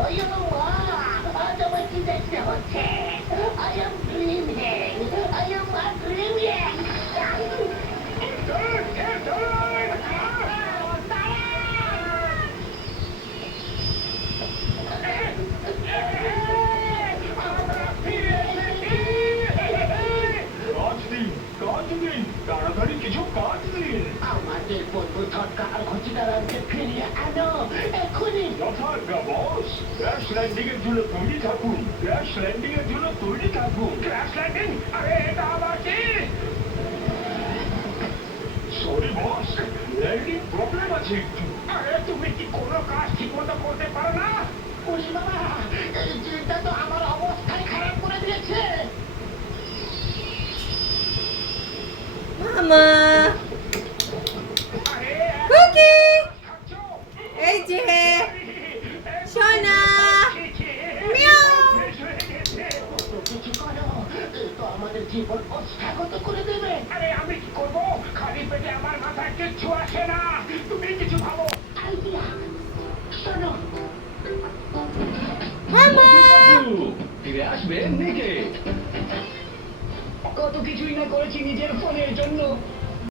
ওইও মা, আজ আমার কি দেখতে হচ্ছে? I am dreaming. I am not dreaming. আমরা ফিরে এসেছি! কাজ দিন, কাজ দিন, তাড়াতাড়ি কিছু কাজ দিন। আমাদের বন্ধু ছটকা আর ঘুচিদারাকে ফিরিয়ে আনো এক্ষুনি। যথাজ্ঞা বস। ক্র্যাশ ল্যান্ডিং এর জন্য তৈরি থাকুন, ক্র্যাশ ল্যান্ডিং এর জন্য তৈরি থাকুন। Crash landing? আরে এটা আবার কি? সরি বস, ল্যান্ডিং প্রবলেম আছে একটু। আরে তুমি কি কোনো কাজ ঠিক মতো করতে পারো না? ওরে বাবা, এই চিন্তা তো আমার অবস্থায় খারাপ করে দিয়েছে। মামা আরে কুকি খাচ্ছ? এই যে সোনা মিয়াও কত কিছু করো, এ তো আমাদের জীবন অস্থাগত করে দেবে। আরে আমি কি করবো? খালি পেটে আমার মাথায় কিচ্ছু আসে না। তুমি কিছু ভাবো। আইডিয়া, শোনো, মামা ফিরে আসবে নেকে। কত কিছুই না করেছি নিজের ফোনের জন্য।